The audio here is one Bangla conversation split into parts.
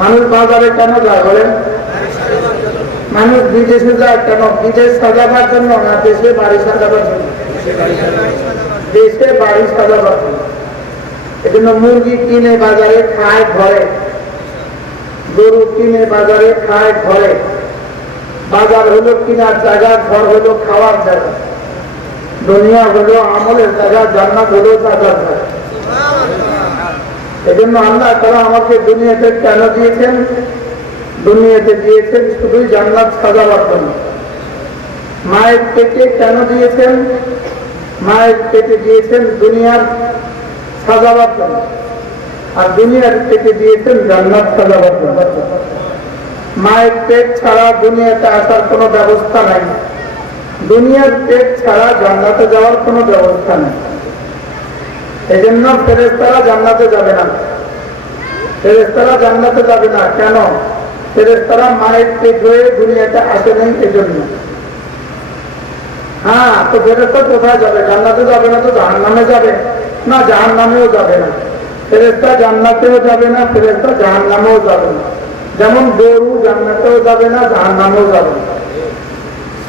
মানুষ বাজারে কেন যায় বলেন? মানুষ বিদেশে যায় কেন? বিদেশ সাজাবার জন্য না দেশে বাড়ি সাজাবার জন্য? দেশে বাড়ি সাজাবার জন্য। এজন্য মুরগি কিনে বাজারে খায় ঘরে, গরু কিনে বাজারে খায় ঘরে। বাজার হলো কিনার জায়গা, ঘর হলো খাওয়ার জায়গা। দুনিয়া হলো আমলের জায়গা, জান্নাত হলো সাজার জায়গা। এজন্য আল্লাহ তাআলা আমাকে দুনিয়াতে কেন দিয়েছেন? দুনিয়াতে দিয়েছেন শুধুই জান্নাত সাজাবার জন্য। মায়ের পেটে কেন দিয়েছেন? মায়ের পেটে দিয়েছেন দুনিয়ার সাজাবার জন্য, আর দুনিয়ার পেটে দিয়েছেন জান্নাত সাজাবার জন্য। মায়ের পেট ছাড়া দুনিয়াতে আসার কোনো ব্যবস্থা নাই, দুনিয়ার পেট ছাড়া জান্নাতে যাওয়ার কোনো ব্যবস্থা নেই। এই জন্য ফেরেশতারা জান্নাতে যাবে না, ফেরেশতারা জান্নাতে যাবে না। কেন? ফেরেশতারা মায়ের পেট হয়ে দুনিয়াতে আসে নাই, এজন্য। হ্যাঁ, তো ফেরেশতা কোথায় যাবে? জান্নাতে যাবে না তো জাহান্নামে যাবে না? জাহান্নামেও যাবে না। ফেরেশতা জান্নাতেও যাবে না, ফেরেশতা জাহান্নামেও যাবে না। যেমন গরু জান্নাতেও যাবে না, জাহান্নামেও যাবে না।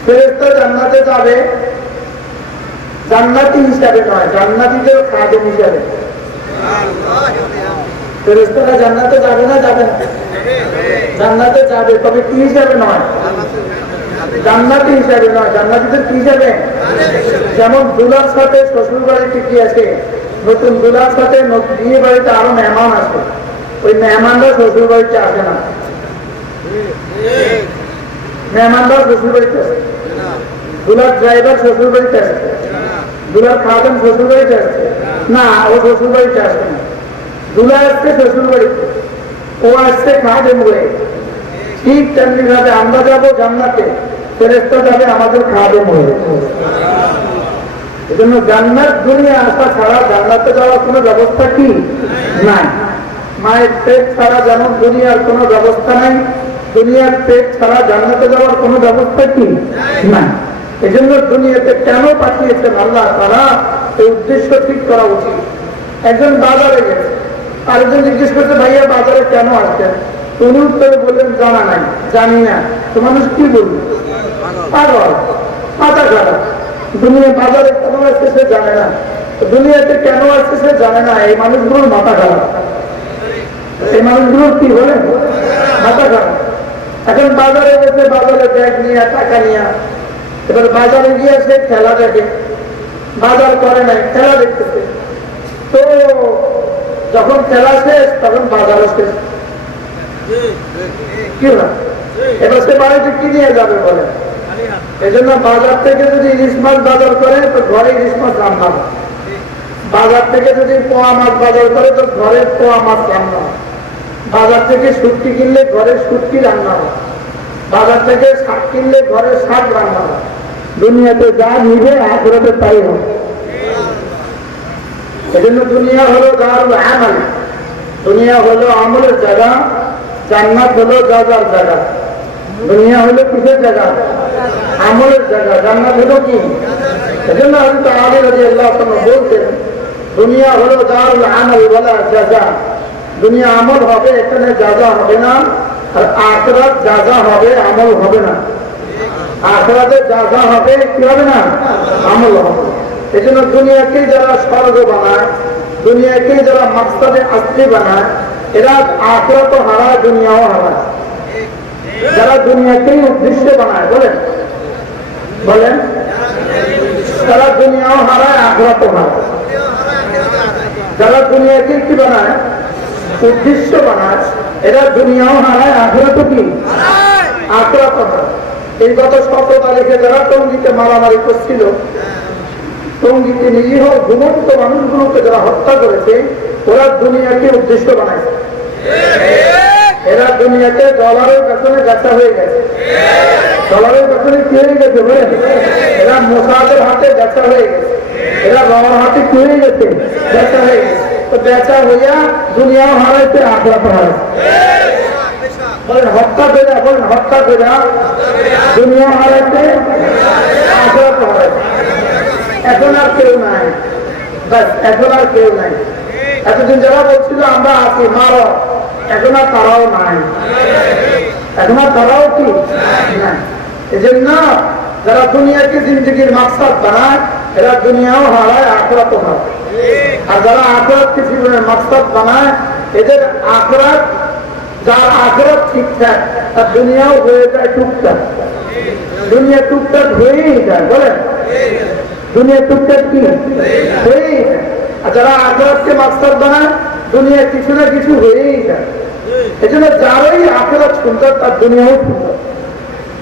ফেরেশতা জান্নাতে যাবে জান্নাতি হিসাবে নয়, জান্নাতীদের খাদেম হিসাবে। ফেরেশতারা জান্নাতে যাবে না? যাবে না, জান্নাতে যাবে, তবে কি হিসাবে নয়? জান্নাতি হিসাবে নয়। জান্নাতীদের কি হিসাবে? যেমন দুলার সাথে শ্বশুর বাড়িতে কি আছে, নতুন দুলার সাথে বিয়ে বাড়িতে আরো মেহমান আসে, ওই মেহমানরা শ্বশুর বাড়িতে আসে না। মেহমানরা শ্বশুর বাড়িতে আসে, দুলার ড্রাইভার শ্বশুর বাড়িতে আসে, দুলার খাদেম শ্বশুর বাড়িতে আসছে না, ও শ্বশুর বাড়িতে আসে না। দুলা আসছে শ্বশুর বাড়িতে, ও আসছে খাদেম হয়ে। ঠিক তেমনি ভাবে আমরা যাবো জান্নাতে, ফেরেশতা যাবে আমাদের খাদেম হয়ে। এজন্য জান্নাত দুনিয়া আসা ছাড়া জান্নাতে যাওয়ার কোনো ব্যবস্থা কি নাই। মায়ের পেট ছাড়া যেমন দুনিয়ার কোনো ব্যবস্থা নাই, দুনিয়ার পেট ছাড়া জান্নাতে যাওয়ার কোনো ব্যবস্থা কি না। এই জন্য দুনিয়াতে কেন পাঠিয়েছেন আল্লাহ তাআলা, এই উদ্দেশ্য ঠিক করা উচিত। একজন বাজারে গেছে, আরেকজন জিজ্ঞেস করছে ভাইয়া বাজারে কেন আসছেন? উনি উত্তরে বললেন জানা নাই, জানি না। তো মানুষ কি বলবে? পাগল, মাথা খারাপ। দুনিয়া বাজারে কেন আসছে সে জানে না, দুনিয়াতে কেন আসছে সে জানে না। এই মানুষগুলোর মাথা খারাপ, এই মানুষগুলোর কি বলে মাথা খারাপ। এখন বাজারে গেছে, বাজারে ব্যাগ নিয়ে টাকা নিয়ে, এবার বাজারে গিয়ে সে খেলা দেখে, বাজার করে নাই, খেলা দেখতেছে। তো যখন খেলা শেষ তখন বাজারও শেষ, কি না? এবার সে বাড়িতে কি নিয়ে যাবে বলে? এই জন্য বাজার থেকে যদি ইলিশ মাছ বাজার করে তো ঘরে ইলিশ মাছ রান্না হয়, বাজার থেকে যদি পোয়া মাছ বাজার করে তো ঘরে পোয়া মাছ রান্না হয়, বাজার থেকে শুটকি কিনলে ঘরে শুটকি রান্না হয়, বাজার থেকে শাক কিনলে ঘরে শাক রান্না হয়। দুনিয়াতে যা নিবে আখিরাতে তাই হবে। এজন্য দুনিয়া হলো দারুল আমাল, দুনিয়া হলো আমলের জায়গা, জান্নাত হলো যাজার জায়গা। দুনিয়া হলো কিসের জায়গা? আমলের জায়গা। জান্নাত হলো কি? এজন্য হযরত আলী রাদিয়াল্লাহু আনহু বলতেন দুনিয়া হলো দারুল আমাল ওয়ালা জাযা। দুনিয়া আমল হবে, এখানে জাযা হবে না। আর আখিরাত জাযা হবে, আমল হবে না। আখিরাতে জাযা হবে, কি হবে না? আমল হবে। এজন্য দুনিয়াকে যারা স্বর্গ বানায়, দুনিয়াকে যারা মাকসাদে আসলি বানায়, এরা আখিরাত হারায়, দুনিয়াও হারায়। যারা দুনিয়াকেই উদ্দেশ্য বানায়, বলেন বলেন, তারা দুনিয়াও হারায়, আখিরাতও হারায়। যারা দুনিয়াকে কি বানায়, উদ্দেশ্য বানায়, এরা দুনিয়াও হারায়, আখিরাতও কি? আখিরাতও হারায়। এই গত 17 তারিখে যারা টঙ্গীতে মারামারি করছিল, টঙ্গীতে নিরীহ ঘুমন্ত মানুষগুলোকে যারা হত্যা করেছে, ওরা দুনিয়াকে উদ্দেশ্য বানাইছে। এরা দুনিয়াতে ডলারের পেছনে গাছা হয়ে গেছে, ডলারের পেছনে কি হয়ে গেছে বলেন? এরা মোসাদের হাতে গাছা হয়ে গেছে, এরা রওয়ার হাতে কি হয়ে গেছে? গাছা হয়ে গেছে। তো বেচা হইয়া দুনিয়াও হারাইছে, আখিরাত হারাইছে। বলেন হত্যা করে, বলেন হত্যা করে দুনিয়া হারাইছে, আখিরাত হারাইছে। এখন আর কেউ নাই, বাস এখন আর কেউ নাই। এতদিন যারা বলছিল আমরা আছি, মারো এখন আর তারাও নাই, এখন আর তারাও কি না। এজন্য যারা দুনিয়াকে জিন্দগির মাকসাদ বানায় এরা দুনিয়াও হারায়, আখিরাতও হারায়। আর যারা আখিরাতকে জীবনের মাকসাদ বানায় এদের আখিরাত, যার আখিরাত ঠিকঠাক তার দুনিয়াও হয়ে যায় টুকটাক। দুনিয়া টুকটাক হয়েই যায়, বলেন দুনিয়া টুকটাক কি হয়েই যায়। আর যারা আখিরাতকে মাকসাদ বানায় দুনিয়া কিছু না কিছু হয়েই যায়। এই জন্য যারাই আখিরাত সুন্দর তার দুনিয়াও সুন্দর।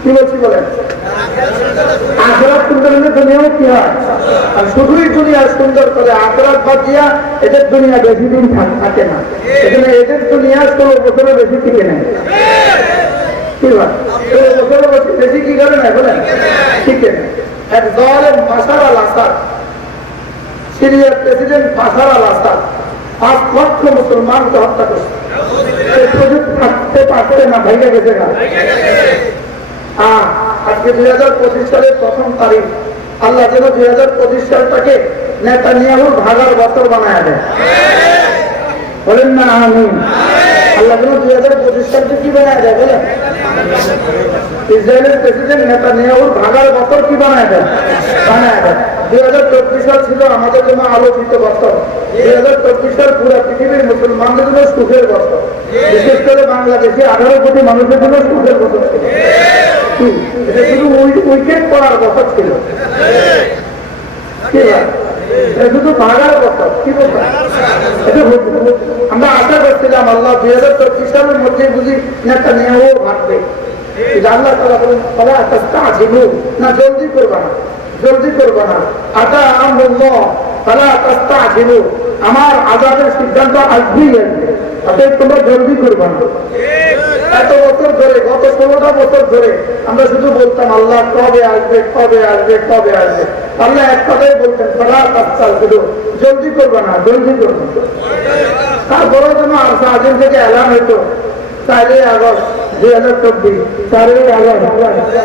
কি বলছি বলেন, আখিরাত সুন্দর হলে দুনিয়াও কি হয়। আর শুধুই দুনিয়া সুন্দর করে আখিরাত বাদ দিয়া এদের দুনিয়া বেশি দিন থাকে না। এখানে এদের দুনিয়া 16 বছরের বেশি টিকে নেয়। কি হয় 16 বছরের বেশি কি করে না বলেন, টিকে নেয়। এক দলের বাশার আল আসাদ, সিরিয়ার প্রেসিডেন্ট বাশার আল আসাদ 5 লক্ষ মুসলমানকে হত্যা করছে। থাকতে পারছে না, ভেঙে গেছে না। আজকে 2025 সালের 1ম তারিখ, আল্লাহ যেন 2025 সালটাকে নেতানিয়াহুর ভাগার বছর বানায় দেয়, বলেন না আমিন। আল্লাহ যেন 2025 সালকে কি বানায় দেয় বলেন, ইসরায়েলের প্রেসিডেন্ট নেতানিয়াহুর ভাগার বছর কি বানায় দেয়, বানায় দেয়। 2024 সাল ছিল আমাদের জন্য আলোচিত বছর। 2024 সাল পুরো পৃথিবীর মুসলমানদের জন্য সুখের বছর, বিশেষ করে বাংলাদেশে 18 কোটি মানুষের জন্য সুখের বছর ছিল। এটা শুধু উইকেট পড়ার বছর ছিল, শুধু ভাগার বছর। কি বলছেন, আমরা আশা করছিলাম আল্লাহ 2024 সালের মধ্যে বুঝি নেতানিয়াহু ভাগবে। আল্লাহ তাআলা বলেন ফালা তাস্তাজিলু, না জলদি করবা না, জলদি করবা না। আতা আমরুল্লাহ ফালা তাস্তাজিলু, আমার আযাবের সিদ্ধান্ত আসবেই আসবে, অতএব তোমরা জলদি করবা না। এত বছর ধরে, গত 16টা বছর ধরে আমরা শুধু বলতাম আল্লাহ কবে আসবে, কবে আসবে, কবে আসবে। আল্লাহ এক কথাই বলতেন ফালা তাস্তাজিলু, জলদি করবা না, জলদি করবা না। তারপরেও যেন আজম থেকে এলান হইতো 4 আগস্ট 2024, 4 আগস্ট,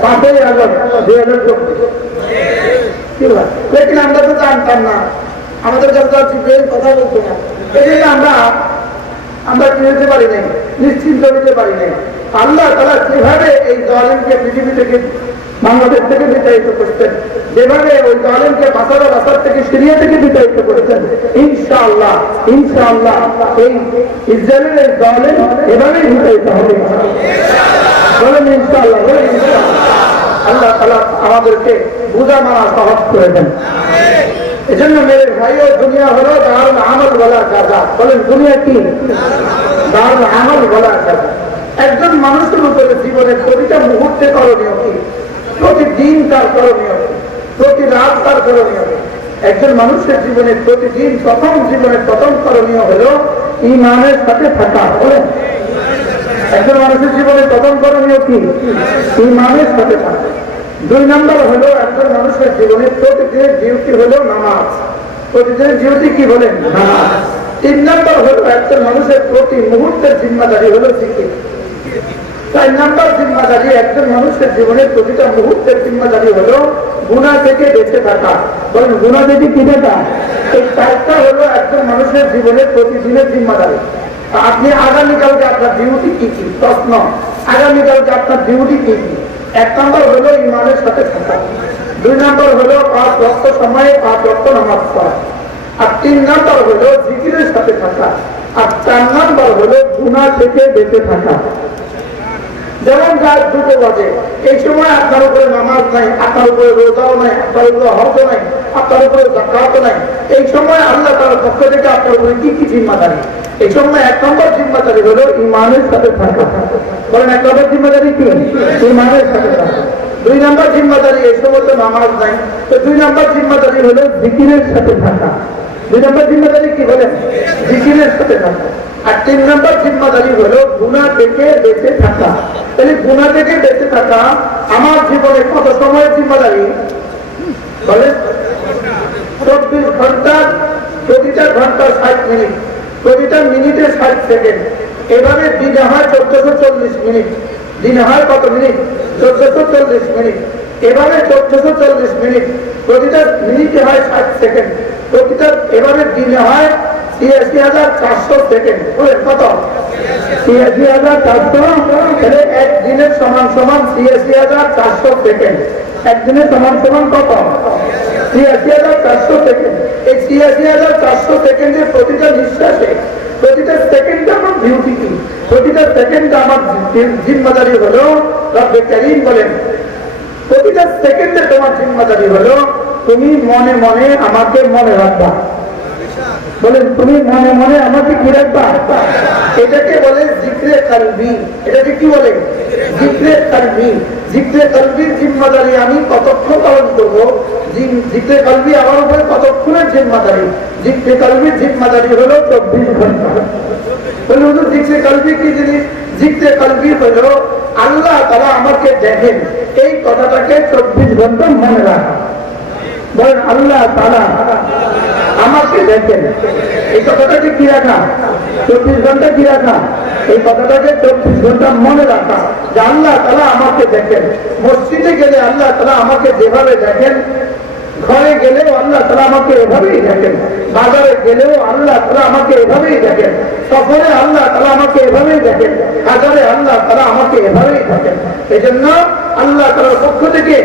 5 আগস্ট 2024। কি বল, লেকিন আমরা তো জানতাম না, আমাদের কাছে কথা বলতো না। এই জন্য আমরা কি হতে পারি নাই, নিশ্চিন্ত হতে পারি নাই। আল্লাহ তাআলা যেভাবে এই জালেমকে পৃথিবী থেকে, বাংলাদেশ থেকে বিতাড়িত করতেন, যেভাবে ওই জালেমকে বাসার থেকে সিরিয়া থেকে বিতাড়িত করেছেন, ইনশাআল্লাহ ইনশাআল্লাহ এই ইসরায়েলের এই জালেম এভাবেই বিতাড়িত হবে। বলেন ইনশাআল্লাহ, বলেন ইনশাআল্লাহ। আল্লাহ তাআলা আমাদেরকে বুঝা মানা সহজ করে দেন। এজন্য মেরে ভাইও, দুনিয়া হলো দারুল আমাল ওয়ালা জাযা। বলেন দুনিয়া কি, দারুল আমাল ওয়ালা জাযা। একজন মানুষের উপরে জীবনের প্রতিটা মুহূর্তে করণীয় কি, প্রতিদিন তার করণীয় কি, প্রতি রাত তার করণীয় কি। একজন মানুষের জীবনের প্রতিদিন জীবনের প্রথম করণীয় হলো ঈমানের সাথে থাকা। বলেন একজন মানুষের জীবনের প্রথম করণীয় কি, ঈমানের সাথে থাকা। 2 নম্বর হলো একজন মানুষের জীবনে প্রতিদিনের ডিউটি হলো নামাজ। প্রতিদিনের ডিউটি কি বলেন, নামাজ। 3 নম্বর হলো একজন মানুষের প্রতি মুহূর্তের জিম্মাদারি হলো জিকির। 4 নম্বর জিম্মাদারি একজন মানুষের জীবনের প্রতিটা মুহূর্তের জিম্মাদারি হলো গুনাহ থেকে বেঁচে থাকা। বলেন গুনাহ থেকে কি থাকা। এই 4টা হলো একজন মানুষের জীবনের প্রতিদিনের জিম্মাদারি। আপনি আগামীকালকে আপনার ডিউটি কি কি, প্রশ্ন, আগামীকালকে আপনার ডিউটি কি কি। 1 নম্বর হলো ঈমানের সাথে থাকা, 2 নম্বর হলো 5 ওয়াক্ত সময়ে 5 ওয়াক্ত নামাজ পড়া, আর 3 নম্বর হলো জিকিরের সাথে থাকা, আর 4 নম্বর হলো গুনাহ থেকে বেঁচে থাকা। যেমন রাত 2টো বাজে, এই সময় আপনার উপরে নামাজ নাই, আপনার উপরে রোজাও নাই, আপনার উপরে হজও নাই, আপনার উপরে যাকাতও নাই। এই সময় আল্লাহ তাআলার পক্ষ থেকে আপনার উপরে কি কি জিম্মাদারি। এই সময় 1 নম্বর জিম্মাদারি হলো ঈমানের সাথে থাকা। বলেন 1 নম্বর জিম্মাদারি কি, ঈমানের সাথে থাকা। 2 নম্বর জিম্মাদারি, এই সময় তো নামাজ নাই, তো 2 নম্বর জিম্মাদারি হলো জিকিরের সাথে থাকা। 2 নম্বর জিম্মাদারি কি বলেন, জিকিরের সাথে থাকা। আর 3 নম্বর জিম্মাদারি হলো গুনাহ থেকে বেঁচে থাকা। তাহলে গুনাহ থেকে বেঁচে থাকা আমার জীবনে কত সময়ের জিম্মাদারি বলেন, 24 ঘন্টা, প্রতিটা ঘন্টা 60 মিনিট, প্রতিটা মিনিটে 60 সেকেন্ড। এভাবে দিনে হয় 1440 মিনিট। দিনে হয় কত মিনিট, 1440 মিনিট। এভাবে 1440 মিনিট, প্রতিটা মিনিটে হয় 60 সেকেন্ড। প্রতিটা এভাবে দিনে হয় ৮৬,৪০০ সেকেন্ড। বলেন কত, 83,400 একদিনের সমান সমান 83,400 সেকেন্ড। একদিনের সমান সমান কত? 83,400 সেকেন্ড। এই 83,400 সেকেন্ডের প্রতিটা নিঃশ্বাসে, প্রতিটা সেকেন্ডে আমার ডিউটি কি, প্রতিটা সেকেন্ডে আমার জিম্মাদারি হলো, রব্বে কারীম বলেন প্রতিটা সেকেন্ডে তোমার জিম্মাদারি হলো তুমি মনে মনে আমাকে মনে রাখবা। বলেন তুমি মনে মনে আমাকে কি রাখবা? এটাকে বলে জিক্রে কলবি। এটাকে কি বলে? জিক্রে কলবি। জিক্রে কলবির জিম্মাদারি আমি কতক্ষণ পালন করবো? জিক্রে কলবি আমার উপরে কতক্ষণের জিম্মাদারি? জিক্রে কলবির জিম্মাদারি হলো 24 ঘন্টা। বলে হুজুর জিক্রে কলবি কি জিনিস? জিক্রে কলবি হলো আল্লাহ তাআলা আমাকে দেখেন, এই কথাটাকে 24 ঘন্টা মনে রাখা। বলেন আল্লাহ তাআলা আমাকে দেখেন, এই কথাটাকে কি রাখা? 24 ঘন্টা কি রাখা? এই কথাটাকে 24 ঘন্টা মনে রাখা যে আল্লাহ তাআলা আমাকে দেখেন। মসজিদে গেলে আল্লাহ তাআলা আমাকে যেভাবে দেখেন, ঘরে গেলেও আল্লাহ তাআলা আমাকে এভাবেই দেখেন, বাজারে গেলেও আল্লাহ তাআলা আমাকে এভাবেই দেখেন, সফরে আল্লাহ তাআলা আমাকে এভাবেই দেখেন, হাজারে আল্লাহ তাআলা আমাকে এভাবেই দেখেন। এই জন্য আল্লাহ তাআলার পক্ষ থেকে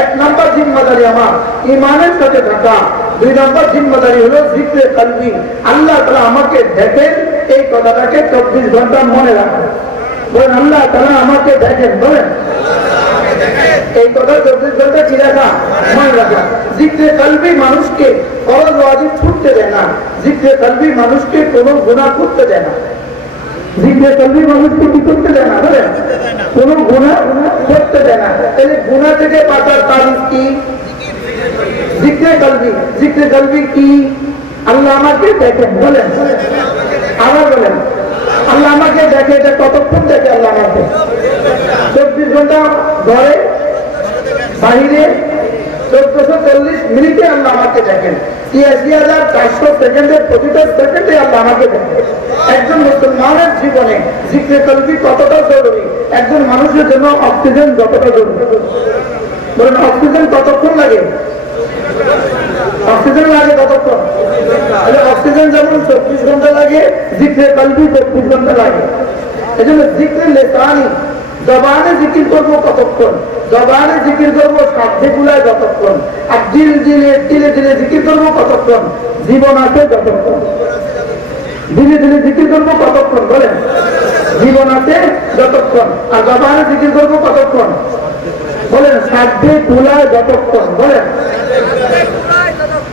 1 নম্বর জিম্মাদারি আমার ঈমানের সাথে থাকা, 2 নম্বর জিম্মাদারি হলো জিক্রে কলবি। আল্লাহ তাআলা আমাকে দেখেন, এই কথাটাকে 24 ঘন্টা মনে রাখা। বলেন আল্লাহ তাআলা আমাকে দেখেন। বলেন এই কথা 24 ঘন্টা কি রাখা? মনে রাখা। জিক্রে কলবি মানুষকে ফরজ ওয়াজিব ছুটতে দেয় না। জিক্রে কলবি মানুষকে কোনো গুনাহ করতে দেয় না। জিক্রে কলবি মানুষকে কি করতে দেয় না? বলেন কোনো গুনাহ করতে দেয় না। তাহলে গুনাহ থেকে বাঁচার তাবিজ কি? জিক্রে কলবি। জিক্রে কলবি কি? আল্লাহ আমাকে দেখেন। বলেন আবার বলেন আল্লাহ আমাকে দেখে। এটা কতক্ষণ দেখে আল্লাহ আমাকে? 24 ঘন্টা ঘরে বাহিরে 1440 মিনিটে আল্লাহ আমাকে দেখেন। 83,400 সেকেন্ডের প্রতিটা সেকেন্ডে আল্লাহ আমাকে দেখেন। একজন মুসলমানের জীবনে জিক্রে কলবি কতটা জরুরি? একজন মানুষের জন্য অক্সিজেন যতটা জরুরি। বলেন অক্সিজেন কতক্ষণ লাগে? অক্সিজেন লাগে কতক্ষণ? অক্সিজেন যেমন 24 ঘন্টা লাগে, জিক্রে কলবি 24 ঘন্টা লাগে। এই জন্য জিক্রে লিসানি, জবানে জিকির করবো কতক্ষণ? জবানে জিকির করবো সাধ্যে গুলায় যতক্ষণ। আর দিল দিলে দিলে দিলে জিকির করবো কতক্ষণ? জীবন আছে যতক্ষণ। দিলে দিলে জিকির করবো কতক্ষণ? বলেন জীবন আছে যতক্ষণ। আর জবানে জিকির করবো কতক্ষণ? বলেন সাধ্যে গুলায় যতক্ষণ। বলেন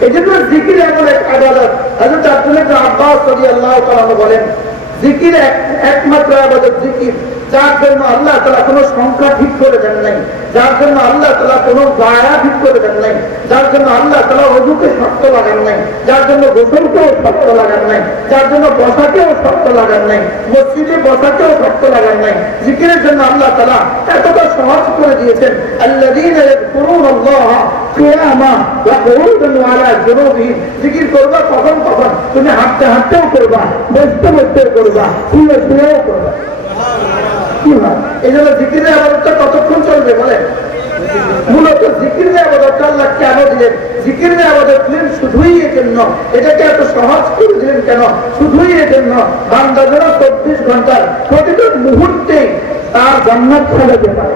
এই জন্য জিকির এমন এক আদালত। হযরত আব্দুল্লাহ ইবনে আব্বাস রাদিয়াল্লাহু তাআলা বলেন জিকির একমাত্র ইবাদত জিকির যার জন্য আল্লাহ তাআলা কোনো সংখ্যা ঠিক করে দেন নাই, যার জন্য আল্লাহ তাআলা কোনো গায়া ঠিক করে দেন নাই, যার জন্য আল্লাহ তাআলা ওযুকে শর্ত লাগান নাই, যার জন্য গোসলকেও শর্ত লাগান নাই, যার জন্য বসাকেও শর্ত লাগান নাই, মসজিদে বসাকেও শর্ত লাগান নাই। জিকিরের জন্য আল্লাহ তাআলা এতটা সহজ করে দিয়েছেন। আল্লাযীনা ইয়াযকুরুনাল্লাহা কিয়ামান ওয়া কুউদান ওয়া আলা জুনুবিহিম। জিকির করবা কখন কখন? তুমি হাঁটতে হাঁটতেও করবা, বসতে বসতেও করবা, শুয়ে শুয়েও করবা। এই জন্য জিকিরের আবাদতটা কতক্ষণ চলবে? বলেন মূলত জিকিরের আবাদতটা আল্লাহ কেন দিলেন? জিকিরের আবাদত দিলেন শুধুই এর জন্য। এটাকে এত সহজ করে দিলেন কেন? শুধুই এর জন্য বান্দা যেন 24 ঘন্টার প্রতিটা মুহূর্তে তার জান্নাত সাজাতে পারে।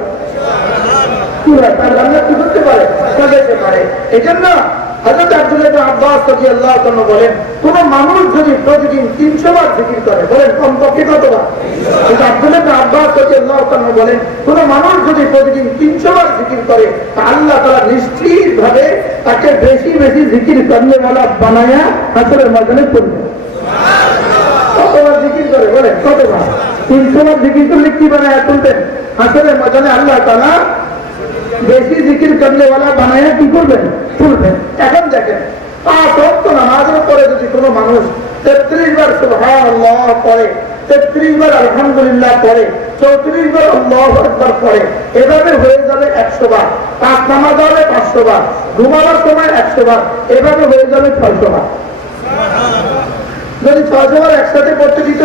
তার জান্নাত কি করতে পারে? সাজাতে পারে। এই জন্য হযরত আব্দুল্লাহ ইবনে আব্বাস রাদিয়াল্লাহু তাআলা বলেন কোন মানুষ যদি প্রতিদিন 300 বার জিকির করে, বলেন কমপক্ষে কতবার? আব্দুল্লাহ ইবনে আব্বাস রাদিয়াল্লাহু তাআলা বলেন কোন মানুষ যদি প্রতিদিন 300 বার জিকির করে, আল্লাহ তাআলা নিশ্চিতভাবে তাকে বেশি বেশি জিকির করনেওয়ালা বানায়া হাসরের ময়দানে তুলবেন। কতবার জিকির করে? বলেন কতবার? 300 বার জিকির করলে কি বানায়া তুলবেন? হাসরের ময়দানে আল্লাহ তাআলা বেশি জিকির করনেওয়ালা বানায়া কি করবেন? তুলবেন। এখন দেখেন 5 ওয়াক্ত নামাজের পরে যদি কোনো মানুষ 33 বার সুবহানাল্লাহ পড়ে, 33 বার আলহামদুলিল্লাহ পড়ে, 34 বার আল্লাহু আকবার পড়ে, এভাবে হয়ে যাবে 100 বার। 5 নামাজ হবে 500 বার, ঘুমানোর সময় 100 বার, এভাবে হয়ে যাবে 600 বার। যদি 600 বার একসাথে পড়তে দিত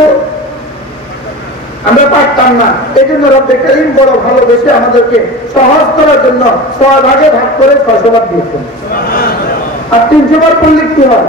আমরা পারতাম না। এই জন্য রব্বে কারীম বড় ভালোবেসে আমাদেরকে সহজ করার জন্য 6 ভাগে ভাগ করে 600 বার দিয়েছেন। আর 300 বার পড়লে কি হয়?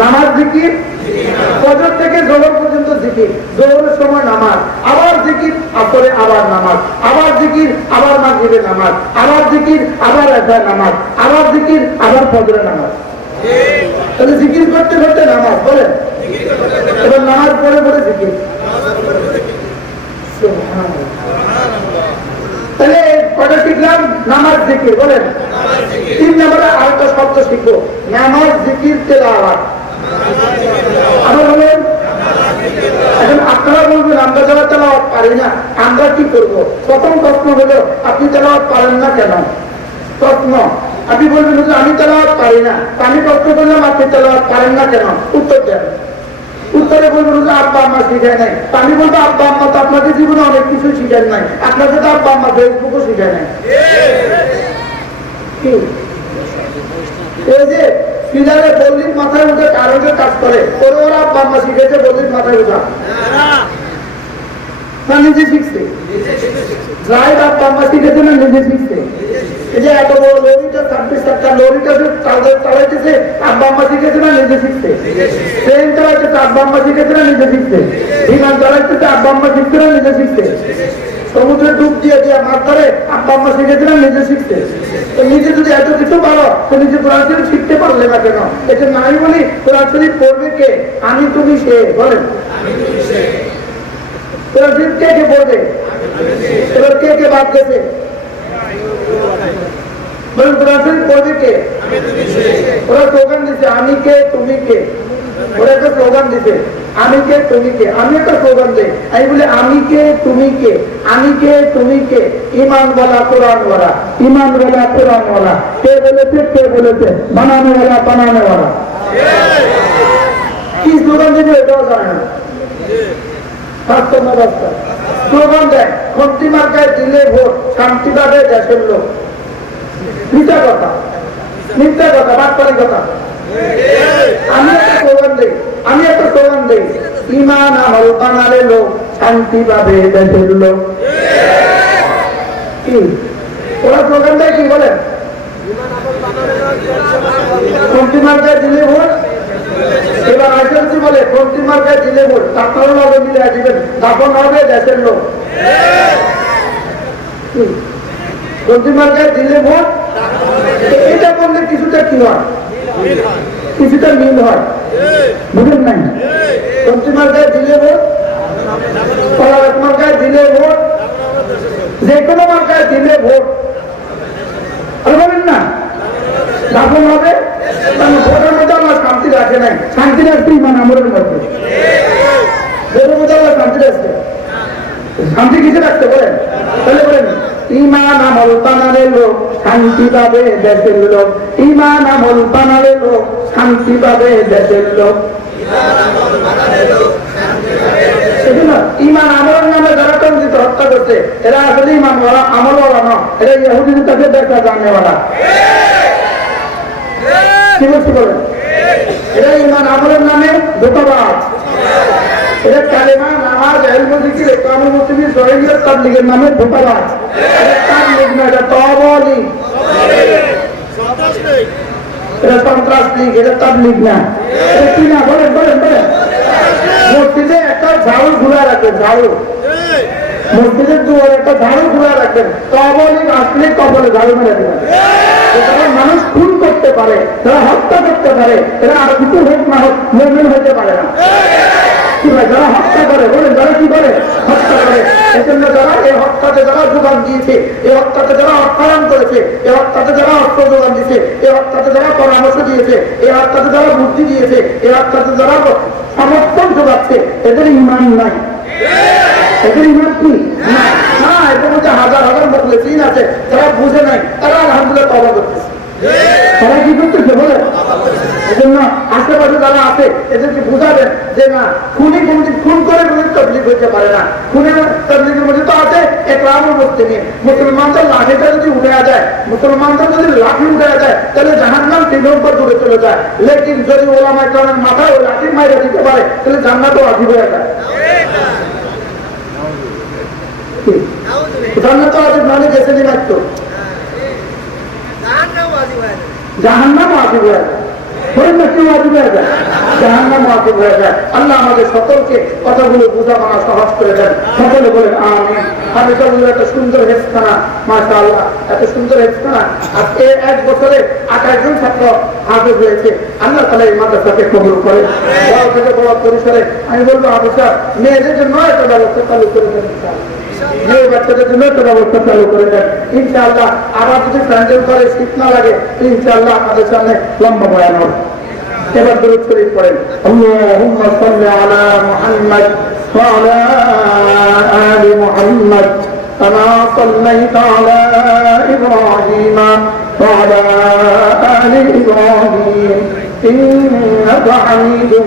নামাজ জিকির, ফজর থেকে জোহর পর্যন্ত জিকির, জোহরের সময় নামাজ, আবার জিকির, আসরে আবার নামাজ, আবার জিকির, আবার মাগরিবে নামাজ, আবার জিকির, আবার এশার নামাজ, আবার জিকির, আবার ফজরের নামাজ। তাহলে জিকির করতে করতে নামাজ, বলেন। এবার নামাজ পড়ে পড়ে জিকির। তাহলে কটা শিখলাম? নামাজ জিকির, বলেন। 3 নম্বরে আরেকটা শব্দ শিখবো, নামাজ জিকির তেলাওয়াত। আবার বলেন। এখন আপনারা বলবেন আমরা যারা তেলাওয়াত পারি না আমরা কি করবো? প্রথম প্রশ্ন হলো আপনি তেলাওয়াত পারেন না কেন? প্রশ্ন আপনি বলবেন যে আমি তেলাওয়াত পারি না, আমি প্রশ্ন করলাম আপনি তেলাওয়াত পারেন না কেন? উত্তর দেন। উত্তরে বলবেন যে আব্বা আম্মা শিখায় নাই, আমি বলবো আব্বা আম্মা তো আপনাকে জীবনে অনেক কিছু শিখায় নাই, আপনাকে তো আব্বা আম্মা ফেসবুকও শিখায় নাই। এই যে ফিলারে বল্লিক মাথায় উঠে কারণে কাজ করে ওরা ওরা আব্বা আম্মা শিখেছে বল্লিক মাথায় উঠা না নিজে শিখছে? ড্রাইভ আব্বা আম্মা শিখেছে না নিজে শিখছে? এই যে এত বড় লরিটা 26 লরিটা চালাইতেছে আব্বা আম্মা শিখেছে না নিজে শিখছে? ট্রেন চালাইতেছে আব্বা আম্মা শিখেছে না নিজে শিখছে? বিমান চালাইতেছে আব্বা আম্মা শিখছে না নিজে শিখছে? সমুদ্রে ডুব দিয়ে দিয়ে মাছ ধরে আব্বা আম্মা শিখেছে না নিজে শিখছে? তো নিজে যদি এত কিছু পারো তো নিজে কোরআন শরীফ শিখতে পারলে না কেন? এটা নাই বলি কোরআন শরীফ পড়বে কে? আমি তুমি সে, বলেন। কোরআন শরীফ কে কে পড়বে? এবার কে কে বাদ গেছে? বলেন কোরআন শরীফ পড়বে কে? ওরা স্লোগান দিচ্ছে আমি কে তুমি কে, ওরা একটা স্লোগান দিচ্ছে আমি কে তুমি কে। আমি একটা স্লোগান দেই, আমি বলি আমি কে তুমি কে, আমি কে তুমি কে, ইমান ওয়ালা কোরআন ওয়ালা, ইমান ওয়ালা কোরআন ওয়ালা, কে বলেছে কে বলেছে, বানানে ওয়ালা বানানে ওয়ালা। কি স্লোগান দিবে এটাও জানে না। স্লোগান দেয় খন্তি মার্কায় দিলে ভোট, শান্তি পাবে দেশের লোক। মিথ্যা কথা, মিথ্যা কথা, বাটপারি কথা। আমি একটা স্লোগান দেই, আমি একটা স্লোগান দেই ইমান আমল বানালে লোক, শান্তি পাবে দেশের লোক। কি ওরা স্লোগান দেয় কি বলেন? খন্তি মার্কায় দিলে ভোট, এবার আইসেন্সি বলে খন্তি মার্কায় দিলে ভোট, আপনারও লগে মিলে আসবেন, দাপন হবে দেশের লোক। খন্তি মার্কায় দিলে ভোট, এটা বললে কিছুটা কি হয়? কিছুটা মিল হয়, বুঝেন নাই? খন্তি মার্কায় দিলে ভোট, পলাশ মার্কায় দিলে ভোট, যে কোনো মার্কায় দিলে ভোট, আর বলেন না দাপন হবে। ভোটের মধ্যে আমার শান্তি রাখে নাই, শান্তি রাখতে ইমান আমলের মধ্যে। ভোটের মধ্যে আমার শান্তি রাখছে, শান্তি কিছু রাখতে বলেন। তাহলে বলেন ইমান আমল বানালে লোক, শান্তি পাবে দেশের লোক, ইমান আমল বানালে লোক, শান্তি পাবে দেশের লোক। ইমান আমলের নামে যারা কঞ্চিত হত্যা করছে এরা আসলে ইমান আমল ওরা না, এরা ইহুদি তাকে দেখা জানে ওরা। কি বলছি বলেন? এরা ইমান আমলের নামে ধোঁকাবাজ, এটা কালেমা নামাজ ইলম জিকির ইকামত মুসলিম শরীয়ত তাবলীগের নামে ধোঁকাবাজ। এটা তাবলীগ না, এটা তাওয়ালীগ, এটা সন্ত্রাস লীগ, এটা তাবলীগ না। এটা কি না বলেন বলেন বলেন? মসজিদে একটা ঝাড়ু ঘুরা রাখেন, ঝাড়ু মসজিদের দুয়ারে একটা ঝাড়ু ঘুরা রাখেন, তাওয়ালীগ আসলে কপালে ঝাড়ু মেরে দেবেন। যারা মানুষ খুন করতে পারে, যারা হত্যা করতে পারে, এরা আর কিছু হোক না হোক মুমিন হতে পারে না। যারা হত্যা করে বলেন, যারা কি করে? হত্যা করে। এজন্য যারা এই হত্যাতে যারা যোগান দিয়েছে, এই হত্যাতে যারা অর্থায়ন করেছে, এই হত্যাতে যারা অর্থ যোগান দিয়েছে, এই হত্যাতে যারা পরামর্শ দিয়েছে, এই হত্যাতে যারা বুদ্ধি দিয়েছে, এই হত্যাতে যারা সমর্থন যোগাচ্ছে, এদের ইমান নাই। এদের ইমান কি না? এদের মধ্যে হাজার হাজার মুখলিসিন আছে, যারা বুঝে নাই, তারা আলহামদুলিল্লাহ তওবা করতেছে। তারা কি করতেছে বলে? এজন্য আশেপাশে যারা আছে এদেরকে বুঝাবেন যে না, খুনি কোনদিন খুন করে কোনদিন তাবলীগ হইতে পারে না। খুনের তাবলীগের মধ্যে তো আছে ইকরামুল মুসলিমিন, মুসলমানদের লাঠিটা যদি উঠে যায়, মুসলমানদের যদি লাঠি উঠে যায় তাহলে জাহান্নাম 3 নম্বর দূরে চলে যায়। লেকিন যদি ওলামায়ে কেরামের মাথায় ওই লাঠি মাইরা দিতে পারে তাহলে জান্নাতও ওয়াজিব হয়ে যায়। জান্নাতও ওয়াজিব মানে গেছে নি মাত্র, জাহান্নামও ওয়াজিব হয়ে যায়। বলেন না কেউ ওয়াজিব হয়ে যায়, জাহান্নাম ওয়াজিব হয়ে যায়। আল্লাহ আমাদের সকলকে কথাগুলো বোঝা মানা সহজ করে দেন। সকলে বলেন আমিন। হাফেজাগুলোর এত সুন্দর হেফখানা, মাশাআল্লাহ, এত সুন্দর হেফখানা। আজকে 1 বছরে 28 জন ছাত্র হাফেজ হয়েছে। আল্লাহ তাআলা এই মাদ্রাসাকে কবুল করেন। বড় থেকে বড় পরিসরে আমি বলবো হাফেজা মেয়েদের জন্য একটা ব্যবস্থা চালু করে দেন ইনশাআল্লাহ। যে বাচ্চাদের জন্য একটা ব্যবস্থা চালু করে দেন ইনশাআল্লাহ। আবার যদি প্যান্ডেল করে শীত না লাগে ইনশাআল্লাহ আমাদের সামনে লম্বা বয়ান হবে। এবার দরুদ শরীফ পড়েন। আল্লাহুম্মা সাল্লি আলা মুহাম্মাদ ওয়া আলা আলি মুহাম্মাদ কামা সাল্লাইতা আলা ইব্রাহিম ওয়া আলা আলি ইব্রাহিম ইন্নাকা হামিদুম